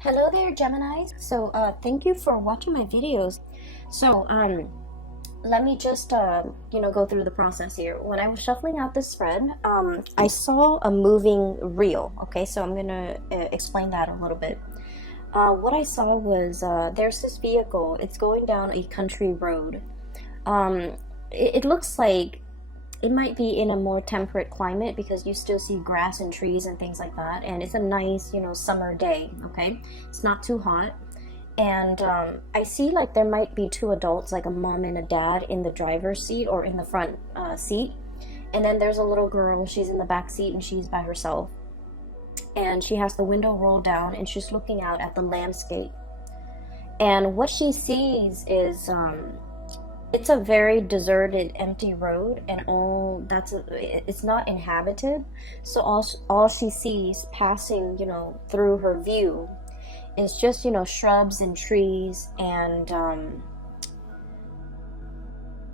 Hello there, Geminis. So, thank you for watching my videos. So, let me just, go through the process here. When I was shuffling out this spread, I saw a moving reel. Okay, so I'm gonna explain that a little bit. What I saw was there's this vehicle. It's going down a country road. It looks like it might be in a more temperate climate because you still see grass and trees and things like that, and it's a nice summer day. Okay, it's not too hot, and I see like there might be two adults, like a mom and a dad, in the driver's seat or in the front seat, and then there's a little girl. She's in the back seat and she's by herself, and she has the window rolled down and she's looking out at the landscape, and what she sees is it's a very deserted, empty road, and it's not inhabited. So all she sees passing, through her view is just, shrubs and trees and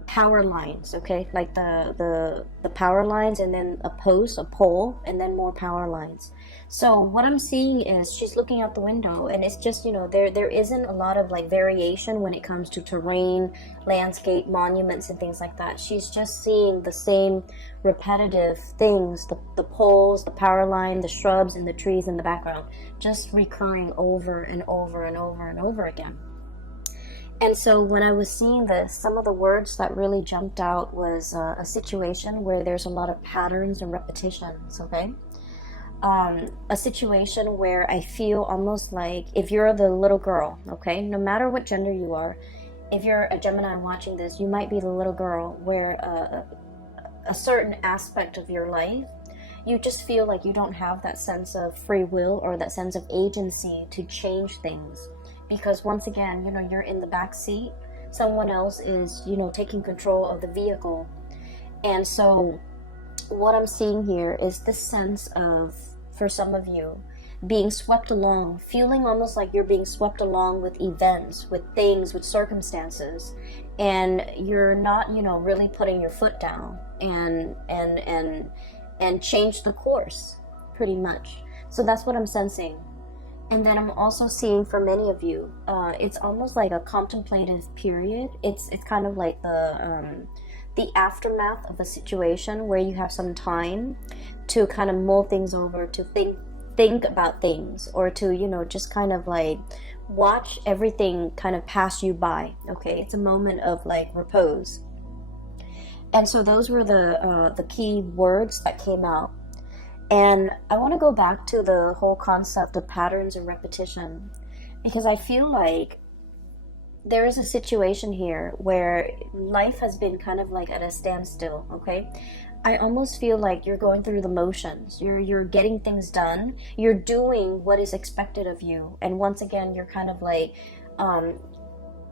power lines. Okay, like the power lines, and then a pole, and then more power lines. So what I'm seeing is she's looking out the window, and it's just, there isn't a lot of like variation when it comes to terrain, landscape, monuments, and things like that. She's just seeing the same repetitive things, the poles, the power line, the shrubs, and the trees in the background, just recurring over and over and over and over again. And so when I was seeing this, some of the words that really jumped out was a situation where there's a lot of patterns and repetitions. Okay, a situation where I feel almost like if you're the little girl, okay, no matter what gender you are, if you're a Gemini watching this, you might be the little girl where a certain aspect of your life, you just feel like you don't have that sense of free will or that sense of agency to change things. Because once again, you're in the back seat, someone else is, taking control of the vehicle. And so what I'm seeing here is this sense of, for some of you, being swept along, feeling almost like you're being swept along with events, with things, with circumstances, and you're not, really putting your foot down and change the course, pretty much. So that's what I'm sensing. And then I'm also seeing for many of you, it's almost like a contemplative period. It's kind of like the aftermath of a situation where you have some time to kind of mull things over, to think about things, or to just kind of like watch everything kind of pass you by. Okay, it's a moment of like repose. And so those were the key words that came out. And I want to go back to the whole concept of patterns and repetition, because I feel like there is a situation here where life has been kind of like at a standstill. Okay, I almost feel like you're going through the motions. You're getting things done. You're doing what is expected of you, and once again, you're kind of like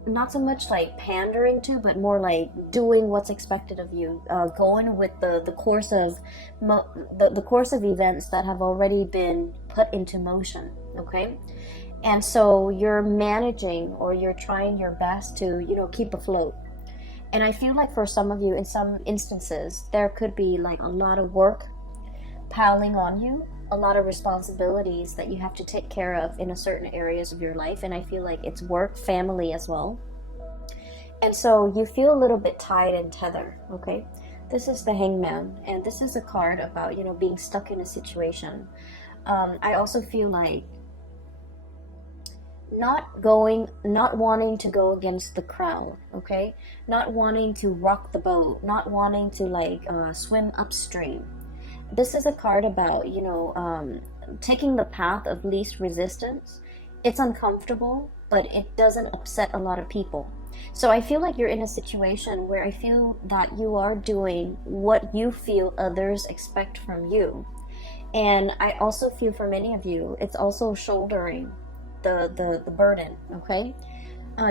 not so much like pandering to, but more like doing what's expected of you, going with the course of the course of events that have already been put into motion. Okay, and so you're managing, or you're trying your best to keep afloat. And I feel like for some of you, in some instances, there could be like a lot of work piling on you, a lot of responsibilities that you have to take care of in a certain areas of your life. And I feel like it's work, family as well. And so you feel a little bit tied and tethered. Okay, this is the Hangman, and this is a card about being stuck in a situation. I also feel like not wanting to go against the crowd. Okay, not wanting to rock the boat, not wanting to like swim upstream. This is a card about, taking the path of least resistance. It's uncomfortable, but it doesn't upset a lot of people. So I feel like you're in a situation where I feel that you are doing what you feel others expect from you. And I also feel for many of you, it's also shouldering the burden, okay?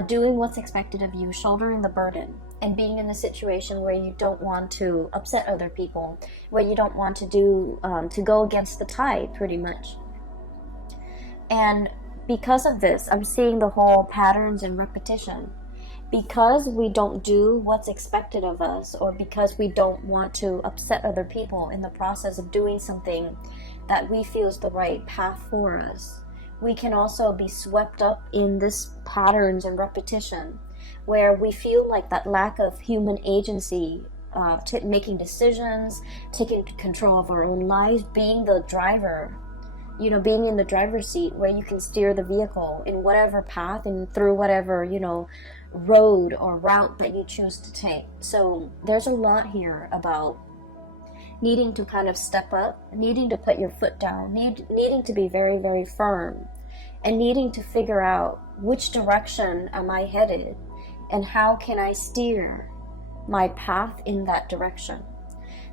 Doing what's expected of you, shouldering the burden, and being in a situation where you don't want to upset other people, where you don't want to to go against the tide, pretty much. And because of this, I'm seeing the whole patterns and repetition. Because we don't do what's expected of us, or because we don't want to upset other people in the process of doing something that we feel is the right path for us, we can also be swept up in this patterns and repetition where we feel like that lack of human agency, making decisions, taking control of our own lives, being the driver, being in the driver's seat where you can steer the vehicle in whatever path and through whatever, road or route that you choose to take. So there's a lot here about needing to kind of step up, needing to put your foot down, needing to be very, very firm, and needing to figure out which direction am I headed and how can I steer my path in that direction.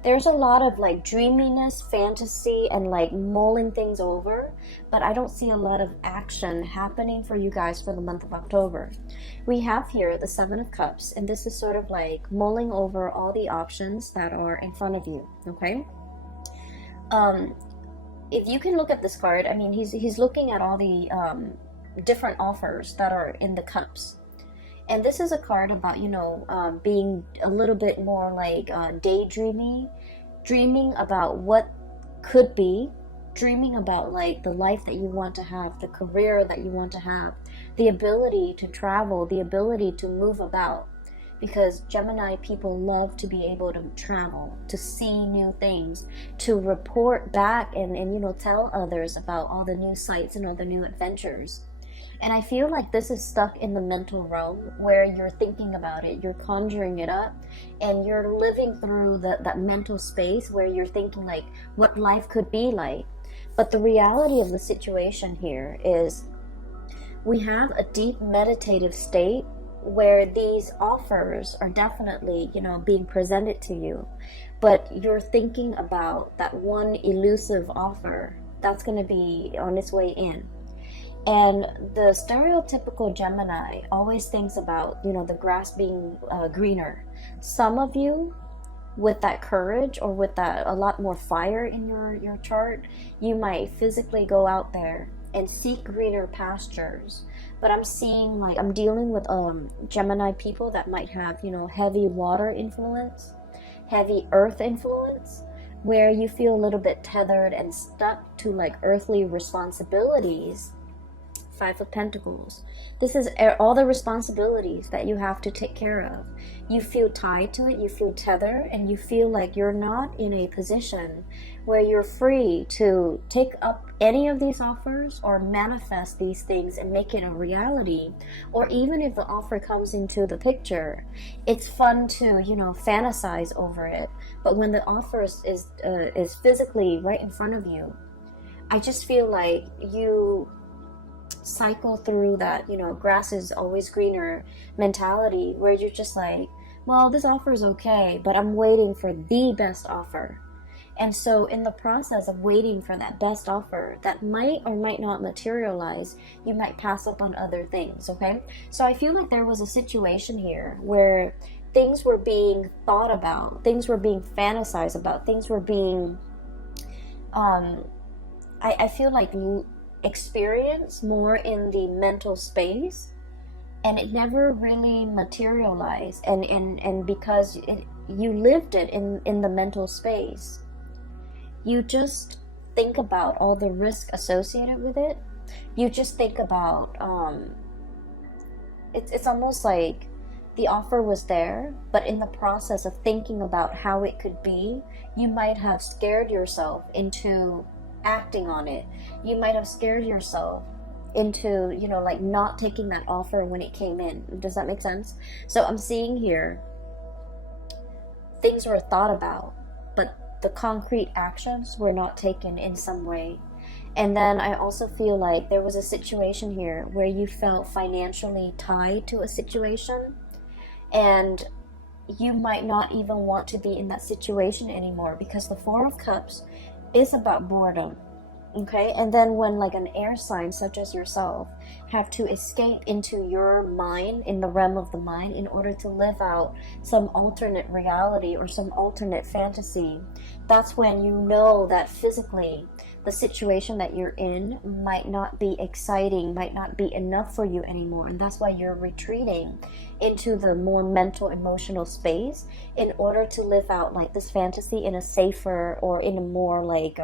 There's a lot of like dreaminess, fantasy, and like mulling things over, but I don't see a lot of action happening for you guys for the month of October. We have here the Seven of Cups, and this is sort of like mulling over all the options that are in front of you, okay? If you can look at this card, I mean, he's looking at all the different offers that are in the cups. And this is a card about, being a little bit more like daydreaming, dreaming about what could be, dreaming about like the life that you want to have, the career that you want to have, the ability to travel, the ability to move about. Because Gemini people love to be able to travel, to see new things, to report back and tell others about all the new sights and all the new adventures. And I feel like this is stuck in the mental realm where you're thinking about it, you're conjuring it up, and you're living through that mental space where you're thinking like what life could be like. But the reality of the situation here is we have a deep meditative state where these offers are definitely, being presented to you. But you're thinking about that one elusive offer that's going to be on its way in. And the stereotypical Gemini always thinks about, the grass being greener. Some of you, with that courage or with that a lot more fire in your chart, you might physically go out there and seek greener pastures. But I'm dealing with Gemini people that might have, heavy water influence, heavy earth influence, where you feel a little bit tethered and stuck to like earthly responsibilities. Five of Pentacles. This is all the responsibilities that you have to take care of. You feel tied to it, you feel tethered, and you feel like you're not in a position where you're free to take up any of these offers or manifest these things and make it a reality. Or even if the offer comes into the picture, it's fun to, fantasize over it. But when the offer is physically right in front of you, I just feel like you cycle through that, grass is always greener mentality where you're just like, well, this offer is okay, but I'm waiting for the best offer. And so in the process of waiting for that best offer that might or might not materialize, you might pass up on other things, okay? So I feel like there was a situation here where things were being thought about, things were being fantasized about, things were being I feel like experience more in the mental space, and it never really materialized, and because you lived it in the mental space, you just think about all the risk associated with it. You just think about it's almost like the offer was there, but in the process of thinking about how it could be, you might have scared yourself into acting on it. You might have scared yourself into, like not taking that offer when it came in. Does that make sense? So I'm seeing here things were thought about, but the concrete actions were not taken in some way. And then I also feel like there was a situation here where you felt financially tied to a situation, and you might not even want to be in that situation anymore, because the Four of Cups is about boredom, okay? And then when like an air sign such as yourself have to escape into your mind, in the realm of the mind, in order to live out some alternate reality or some alternate fantasy, that's when you know that physically the situation that you're in might not be exciting, might not be enough for you anymore. And that's why you're retreating into the more mental, emotional space in order to live out like this fantasy in a safer or in a more like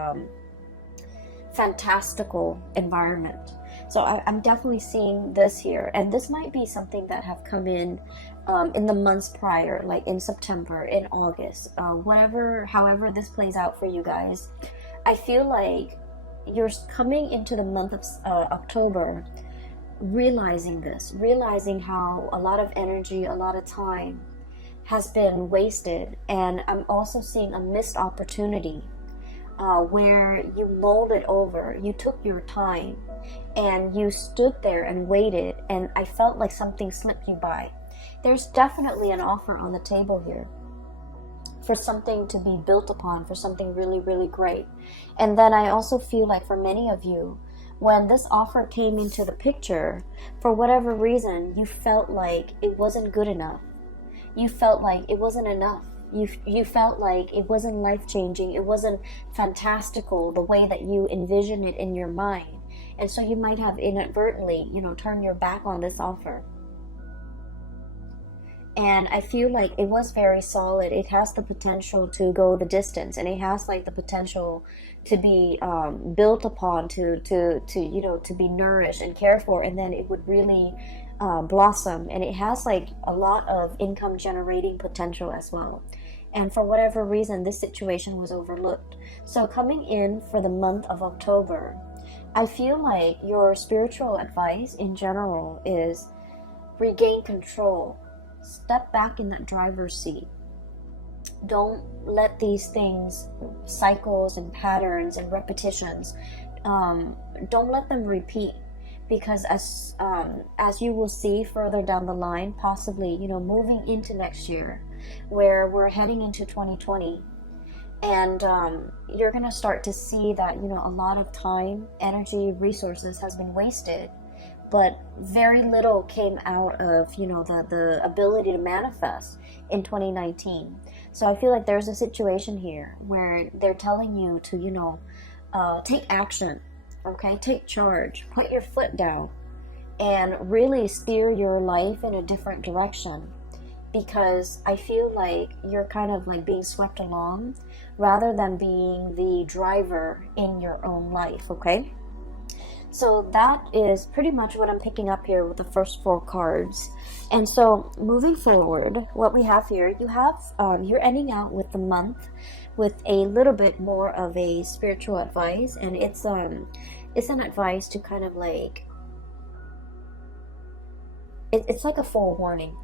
fantastical environment. So I'm definitely seeing this here, and this might be something that have come in the months prior, like in September, in August, however this plays out for you guys. I feel like you're coming into the month of October, realizing how a lot of energy, a lot of time has been wasted, and I'm also seeing a missed opportunity where you mulled it over, you took your time, and you stood there and waited, and I felt like something slipped you by. There's definitely an offer on the table here for something to be built upon, for something really, really great. And then I also feel like for many of you, when this offer came into the picture, for whatever reason, you felt like it wasn't good enough. You felt like it wasn't enough. You felt like it wasn't life-changing. It wasn't fantastical the way that you envisioned it in your mind. And so you might have inadvertently, turned your back on this offer. And I feel like it was very solid. It has the potential to go the distance, and it has like the potential to be built upon, to be nourished and cared for, and then it would really blossom. And it has like a lot of income generating potential as well. And for whatever reason, this situation was overlooked. So coming in for the month of October, I feel like your spiritual advice in general is regain control. Step back in that driver's seat. Don't let these things, cycles and patterns and repetitions, don't let them repeat. Because as you will see further down the line, possibly, moving into next year, where we're heading into 2020, and you're going to start to see that, a lot of time, energy, resources has been wasted, but very little came out of, the ability to manifest in 2019. So I feel like there's a situation here where they're telling you to, take action. Okay, take charge, put your foot down, and really steer your life in a different direction, because I feel like you're kind of like being swept along rather than being the driver in your own life, okay? So that is pretty much what I'm picking up here with the first 4 cards. And so moving forward, what we have here, you're ending out with the month with a little bit more of a spiritual advice, and it's an advice to kind of like, it's like a forewarning,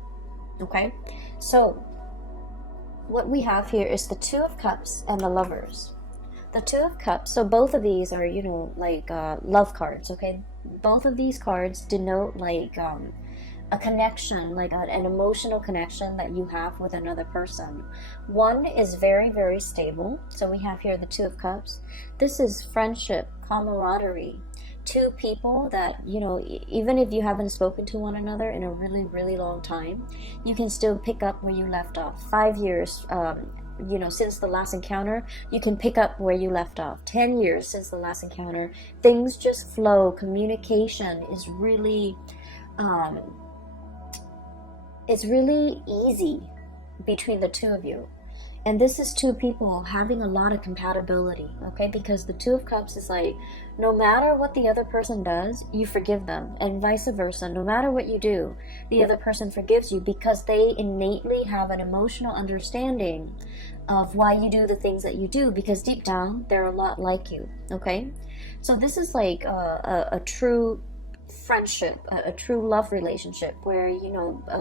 okay? So what we have here is the 2 of Cups and the Lovers. The 2 of Cups, so both of these are, love cards, okay? Both of these cards denote like a connection, like an emotional connection that you have with another person. One is very, very stable. So we have here the 2 of Cups. This is friendship, camaraderie. 2 people that, even if you haven't spoken to one another in a really, really long time, you can still pick up where you left off. 5 years, since the last encounter, you can pick up where you left off. 10 years since the last encounter, things just flow. Communication is really, it's really easy between the 2 of you. And this is 2 people having a lot of compatibility, okay? Because the 2 of Cups is like, no matter what the other person does, you forgive them. And vice versa. No matter what you do, the other person forgives you, because they innately have an emotional understanding of why you do the things that you do, because deep down, they're a lot like you, okay? So this is like a true friendship, a true love relationship where,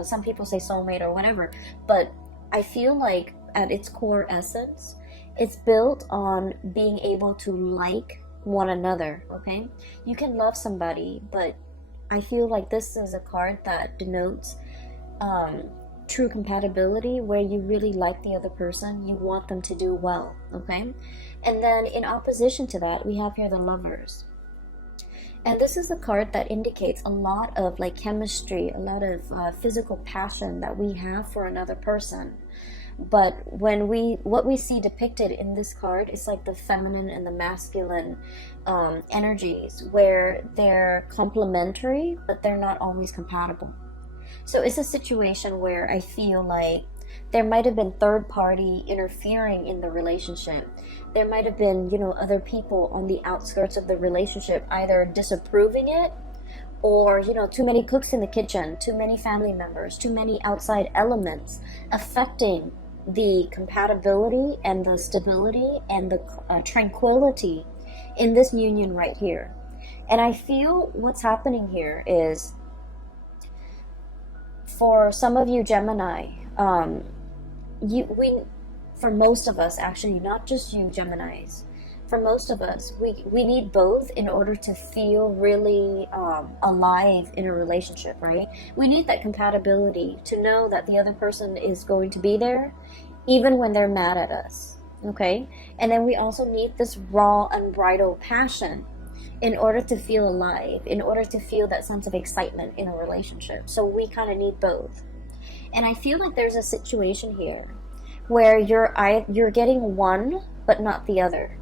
some people say soulmate or whatever, but I feel like at its core essence, it's built on being able to like one another, okay? You can love somebody, but I feel like this is a card that denotes true compatibility, where you really like the other person, you want them to do well, okay? And then in opposition to that, we have here the Lovers. And this is a card that indicates a lot of like chemistry, a lot of physical passion that we have for another person. But what we see depicted in this card is like the feminine and the masculine energies, where they're complementary, but they're not always compatible. So it's a situation where I feel like There might have been third party interfering in the relationship. There might have been, other people on the outskirts of the relationship either disapproving it, or, too many cooks in the kitchen, too many family members, too many outside elements affecting the compatibility and the stability and the tranquility in this union right here. And I feel what's happening here is, for some of you Gemini, for most of us, actually, not just you Geminis, for most of us, we need both in order to feel really alive in a relationship, right? We need that compatibility to know that the other person is going to be there even when they're mad at us, okay? And then we also need this raw, unbridled passion in order to feel alive, in order to feel that sense of excitement in a relationship. So we kind of need both. And I feel like there's a situation here where you're getting one but not the other,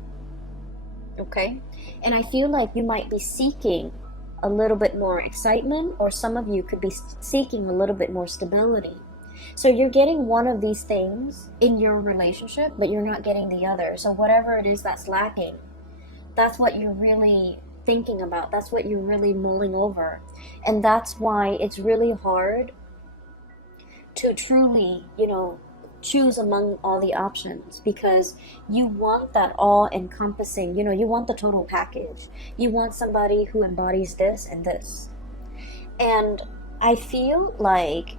okay? And I feel like you might be seeking a little bit more excitement, or some of you could be seeking a little bit more stability. So you're getting one of these things in your relationship, but you're not getting the other. So whatever it is that's lacking, that's what you're really thinking about. That's what you're really mulling over. And that's why it's really hard to truly, choose among all the options, because you want that all-encompassing, you want the total package. You want somebody who embodies this and this. And I feel like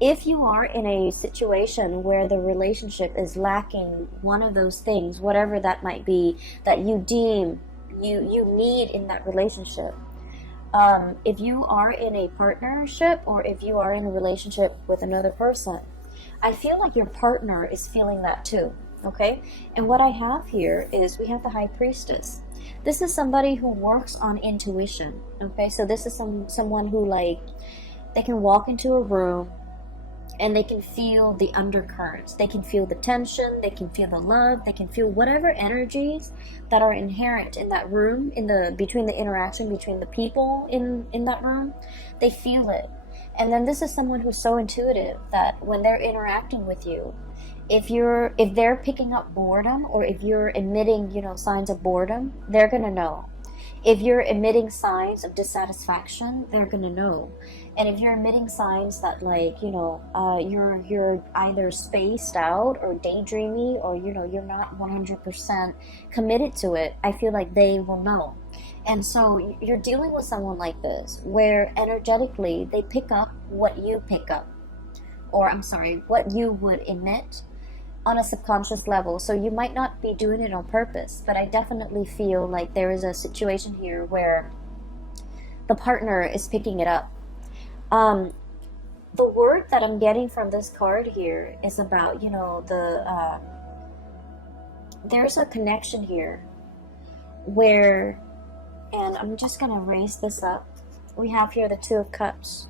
if you are in a situation where the relationship is lacking one of those things, whatever that might be, that you deem you need in that relationship, if you are in a partnership, or if you are in a relationship with another person, I feel like your partner is feeling that too, okay? And what I have here is, we have the High Priestess. This is somebody who works on intuition, okay? So this is someone who, like, they can walk into a room and they can feel the undercurrents. They can feel the tension, they can feel the love, they can feel whatever energies that are inherent in that room, between the interaction between the people in that room. They feel it. And then this is someone who's so intuitive that when they're interacting with you, if they're picking up boredom, or if you're emitting, signs of boredom, they're gonna know. If you're emitting signs of dissatisfaction, they're gonna know. And if you're emitting signs that, like, you're either spaced out or daydreamy, or you're not 100% committed to it, I feel like they will know. And so you're dealing with someone like this, where energetically they pick up what you pick up, or what you would emit on a subconscious level. So you might not be doing it on purpose, but I definitely feel like there is a situation here where the partner is picking it up. The word that I'm getting from this card here is about, there's a connection here where, and I'm just going to raise this up. We have here the Two of Cups.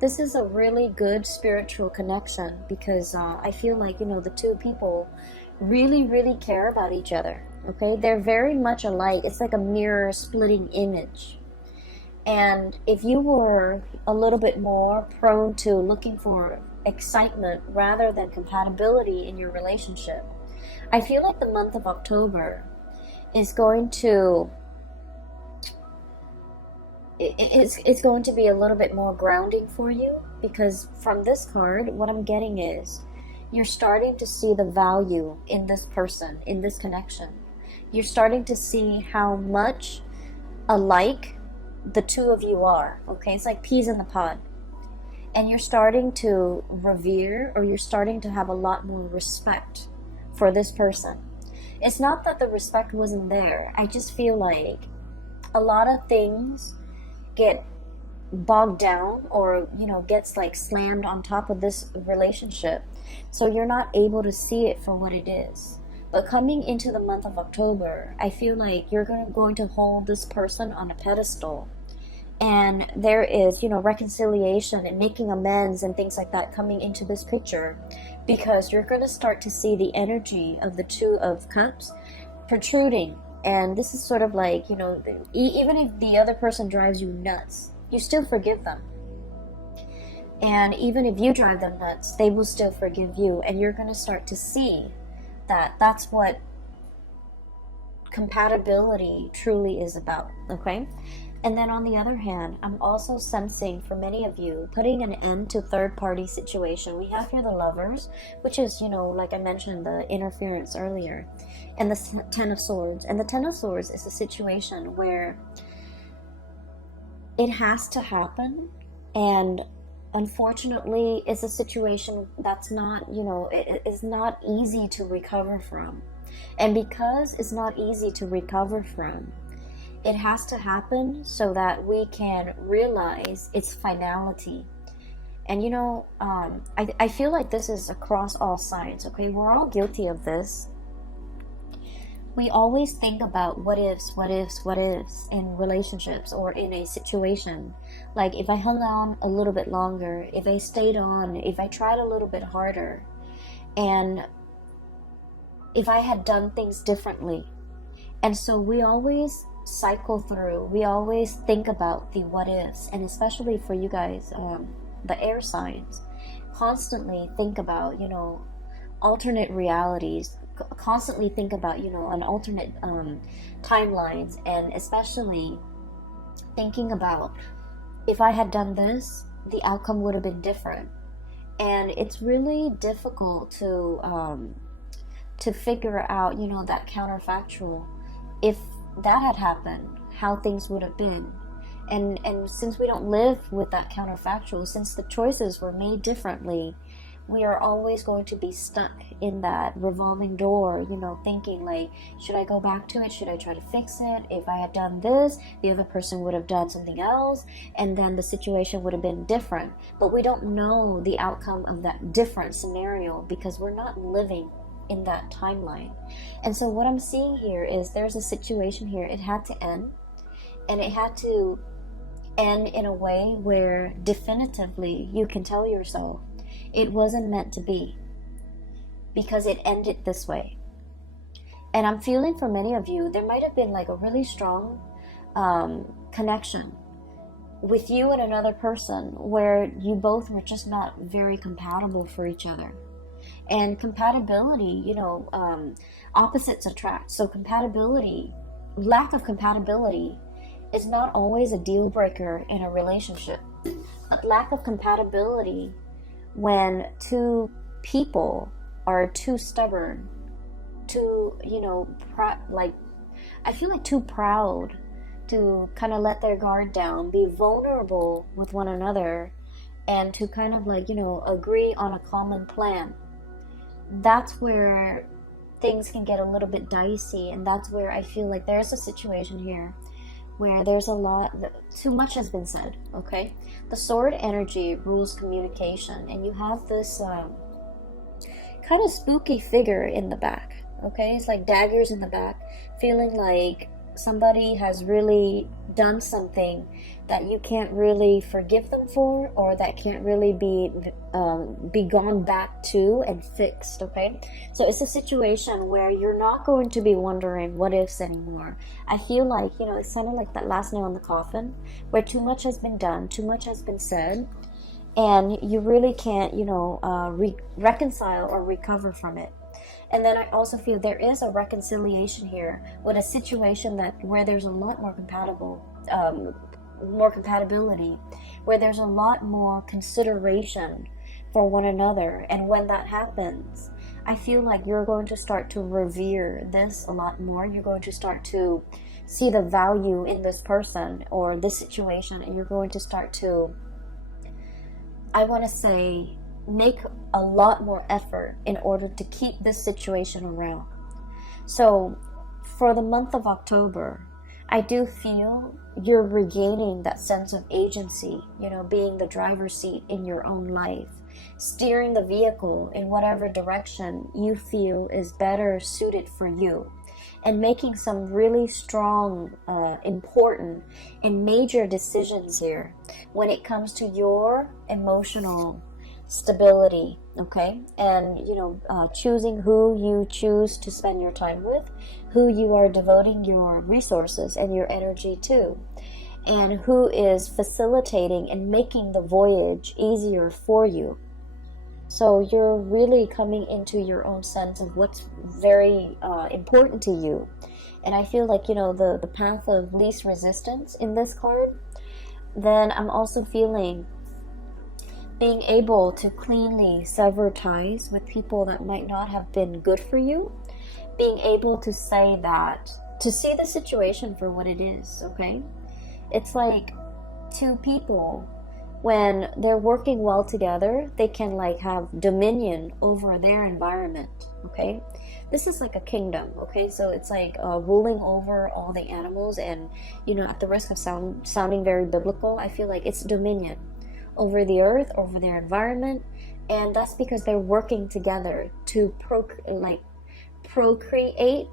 This is a really good spiritual connection, because I feel like, the two people really, really care about each other. Okay? They're very much alike. It's like a mirror splitting image. And if you were a little bit more prone to looking for excitement rather than compatibility in your relationship, I feel like the month of October is going to it's going to be a little bit more grounding for you, because from this card, what I'm getting is you're starting to see the value in this person, in this connection. You're starting to see how much alike the two of you are, okay? It's like peas in the pod. And you're starting to revere, or you're starting to have a lot more respect for this person. It's not that the respect wasn't there. I just feel like a lot of things get bogged down, or gets like slammed on top of this relationship, so you're not able to see it for what it is. But coming into the month of October, I feel like you're going to hold this person on a pedestal, and there is reconciliation and making amends and things like that coming into this picture, because you're going to start to see the energy of the Two of Cups protruding. And this is sort of like, even if the other person drives you nuts, you still forgive them. And even if you drive them nuts, they will still forgive you. And you're going to start to see that that's what compatibility truly is about, okay? And then on the other hand, I'm also sensing for many of you putting an end to third-party situation. We have here the Lovers, which is, you know, like I mentioned, the interference earlier, and the Ten of Swords. And the Ten of Swords is a situation where it has to happen, and unfortunately it's a situation that's not, you know, it is not easy to recover from. And because it's not easy to recover from, it has to happen so that we can realize its finality. And you know, I feel like this is across all sides, okay? We're all guilty of this. We always think about what ifs in relationships or in a situation. Like, if I hung on a little bit longer, if I stayed on, if I tried a little bit harder, and if I had done things differently. And so we always cycle through, we always think about the what ifs, and especially for you guys, the air signs, constantly think about, you know, alternate realities, constantly think about, you know, an alternate timelines, and especially thinking about, if I had done this, the outcome would have been different. And it's really difficult to figure out, you know, that counterfactual. If that had happened, how things would have been. And since we don't live with that counterfactual, since the choices were made differently, we are always going to be stuck in that revolving door, you know, thinking like, should I go back to it? Should I try to fix it? If I had done this, the other person would have done something else, and then the situation would have been different. But we don't know the outcome of that different scenario because we're not living in that timeline. And so what I'm seeing here is there's a situation here, it had to end, and it had to end in a way where definitively you can tell yourself it wasn't meant to be, because it ended this way. And I'm feeling for many of you, there might have been like a really strong connection with you and another person where you both were just not very compatible for each other. And compatibility, you know, opposites attract. So compatibility, lack of compatibility is not always a deal breaker in a relationship. But lack of compatibility when two people are too stubborn, too, you know, I feel like too proud to kind of let their guard down, be vulnerable with one another, and to kind of like, you know, agree on a common plan. That's where things can get a little bit dicey, and that's where I feel like there's a situation here where there's a lot, too much has been said, okay? The sword energy rules communication, and you have this kind of spooky figure in the back, okay? It's like daggers in the back, feeling like somebody has really done something that you can't really forgive them for, or that can't really be gone back to and fixed, okay? So it's a situation where you're not going to be wondering what ifs anymore. I feel like, you know, it's kind of like that last nail in the coffin, where too much has been done, too much has been said, and you really can't, you know, reconcile or recover from it. And then I also feel there is a reconciliation here with a situation where there's a lot more more compatibility, where there's a lot more consideration for one another. And when that happens, I feel like you're going to start to revere this a lot more. You're going to start to see the value in this person or this situation, and you're going to start to, I want to say, make a lot more effort in order to keep this situation around. So for the month of October, I do feel you're regaining that sense of agency, you know, being the driver's seat in your own life, steering the vehicle in whatever direction you feel is better suited for you, and making some really strong, important, and major decisions here when it comes to your emotional stability, okay? And, you know, choosing who you choose to spend your time with, who you are devoting your resources and your energy to. and who is facilitating and making the voyage easier for you. So you're really coming into your own sense of what's very important to you. And I feel like, the path of least resistance in this card. Then I'm also feeling being able to cleanly sever ties with people that might not have been good for you. Being able to say that, to see the situation for what it is, okay? It's like two people, when they're working well together, they can like have dominion over their environment, okay? This is like a kingdom, okay? So it's like ruling over all the animals, and at the risk of sounding very biblical, I feel like it's dominion over the earth, over their environment. And that's because they're working together to procreate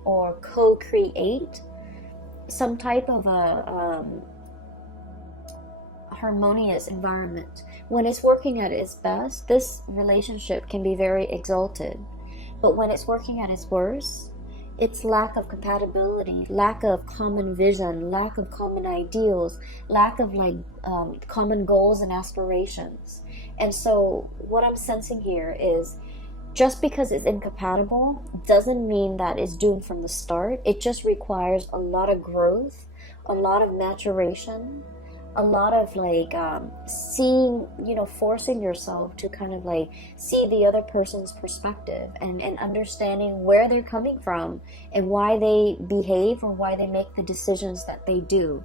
or co-create some type of a harmonious environment. When it's working at its best, this relationship can be very exalted. But when it's working at its worst, it's lack of compatibility, lack of common vision, lack of common ideals, lack of common goals and aspirations. And so what I'm sensing here is, just because it's incompatible doesn't mean that it's doomed from the start. It just requires a lot of growth, a lot of maturation, a lot of seeing, forcing yourself to kind of see the other person's perspective, and understanding where they're coming from and why they behave or why they make the decisions that they do.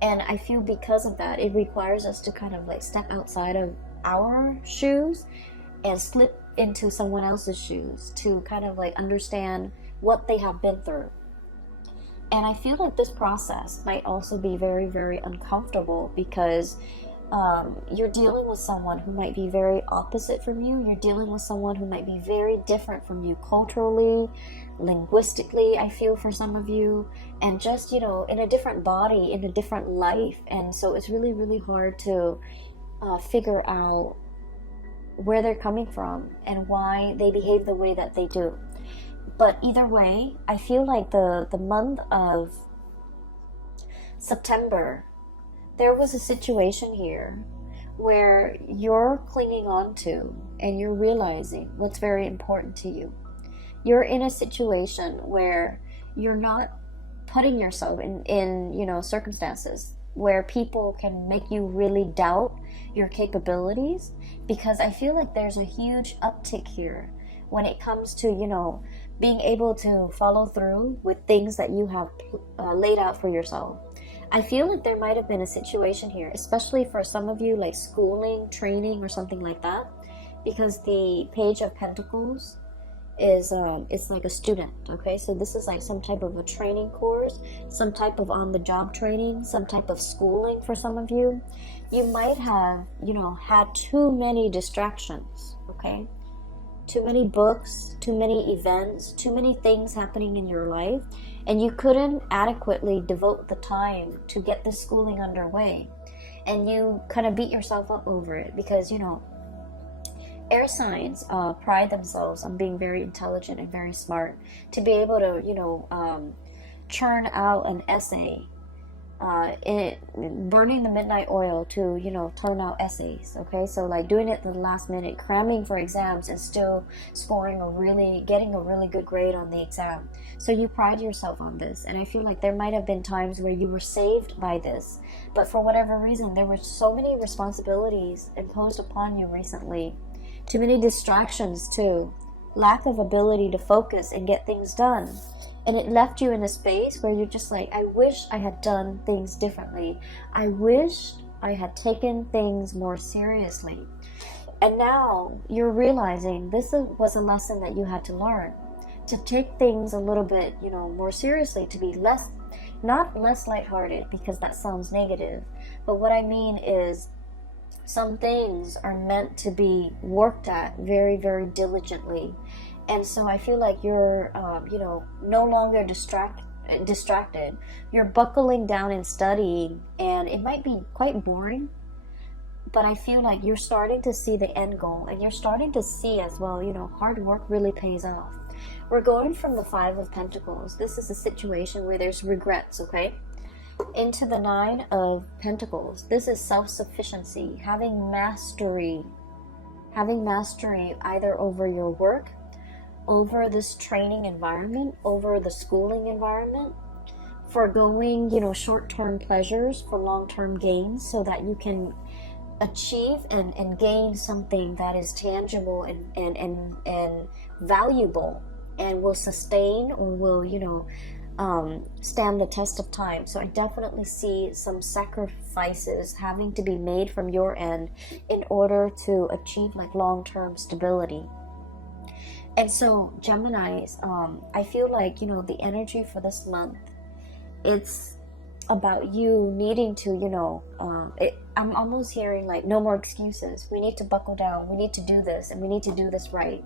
And I feel because of that, it requires us to kind of step outside of our shoes and slip into someone else's shoes to kind of understand what they have been through. And I feel like this process might also be very, very uncomfortable, because you're dealing with someone who might be very opposite from you. You're dealing with someone who might be very different from you culturally, linguistically, I feel, for some of you, and just, in a different body, in a different life. And so it's really, really hard to figure out where they're coming from and why they behave the way that they do. But either way, I feel like the month of September, there was a situation here where you're clinging on to and you're realizing what's very important to you. You're in a situation where you're not putting yourself in circumstances where people can make you really doubt your capabilities, because I feel like there's a huge uptick here when it comes to, being able to follow through with things that you have laid out for yourself. I feel like there might have been a situation here, especially for some of you, like schooling, training, or something like that, because the Page of Pentacles is it's like a student, okay? So this is like some type of a training course, some type of on-the-job training, some type of schooling for some of you. You might have, had too many distractions, okay? Too many books, too many events, too many things happening in your life, and you couldn't adequately devote the time to get this schooling underway. And you kind of beat yourself up over it because, air signs pride themselves on being very intelligent and very smart. To be able to, churn out an essay, burning the midnight oil to, turn out essays, okay? So like doing it at the last minute, cramming for exams and still getting a really good grade on the exam. So you pride yourself on this, and I feel like there might have been times where you were saved by this, but for whatever reason, there were so many responsibilities imposed upon you recently, too many distractions too, lack of ability to focus and get things done. And it left you in a space where you're just like, I wish I had done things differently. I wish I had taken things more seriously. And now you're realizing this was a lesson that you had to learn. To take things a little bit, more seriously, to be not less lighthearted, because that sounds negative. But what I mean is, some things are meant to be worked at very, very diligently. And so I feel like you're, no longer distracted. You're buckling down and studying, and it might be quite boring, but I feel like you're starting to see the end goal, and you're starting to see as well, hard work really pays off. We're going from the Five of Pentacles. This is a situation where there's regrets, okay? into the Nine of Pentacles. This is self-sufficiency, having mastery either over your work, over this training environment, over the schooling environment, foregoing, short-term pleasures for long-term gains so that you can achieve and gain something that is tangible and valuable and will sustain or will, stand the test of time. So I definitely see some sacrifices having to be made from your end in order to achieve like long-term stability. And so Geminis, I feel like, the energy for this month, it's about you needing to, I'm almost hearing like no more excuses. We need to buckle down. We need to do this, and we need to do this right.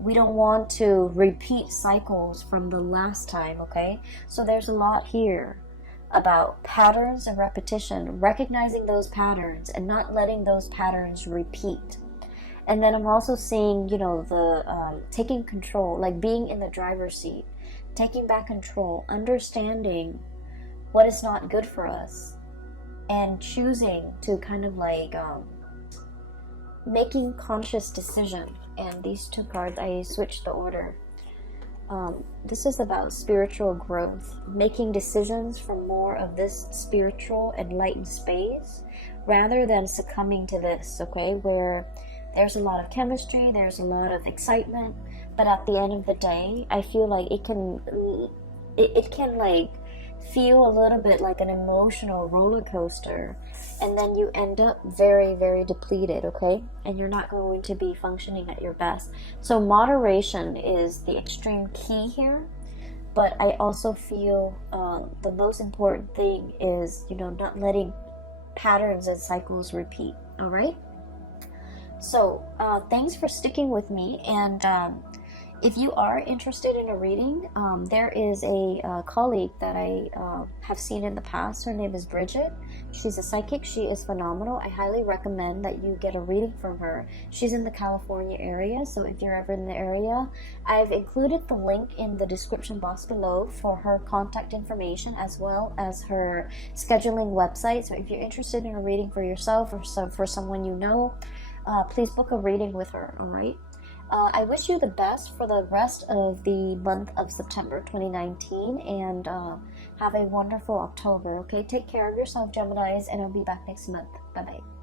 We don't want to repeat cycles from the last time, okay? So there's a lot here about patterns and repetition, recognizing those patterns and not letting those patterns repeat. And then I'm also seeing, the taking control, like being in the driver's seat, taking back control, understanding what is not good for us, and choosing to kind of like making conscious decision. And these two cards, I switched the order. This is about spiritual growth, making decisions from more of this spiritual enlightened space rather than succumbing to this, okay, where there's a lot of chemistry, there's a lot of excitement, but at the end of the day, I feel like it can like feel a little bit like an emotional roller coaster, and then you end up very, very depleted, okay? And you're not going to be functioning at your best. So moderation is the extreme key here, but I also feel the most important thing is, not letting patterns and cycles repeat, all right? So thanks for sticking with me, and if you are interested in a reading, there is a colleague that I have seen in the past. Her name is Bridget. She's a psychic. She is phenomenal. I highly recommend that you get a reading from her. She's in the California area, so if you're ever in the area, I've included the link in the description box below for her contact information as well as her scheduling website. So if you're interested in a reading for yourself or for someone you know, please book a reading with her, all right? I wish you the best for the rest of the month of September 2019, and have a wonderful October, okay? Take care of yourself, Geminis, and I'll be back next month. Bye-bye.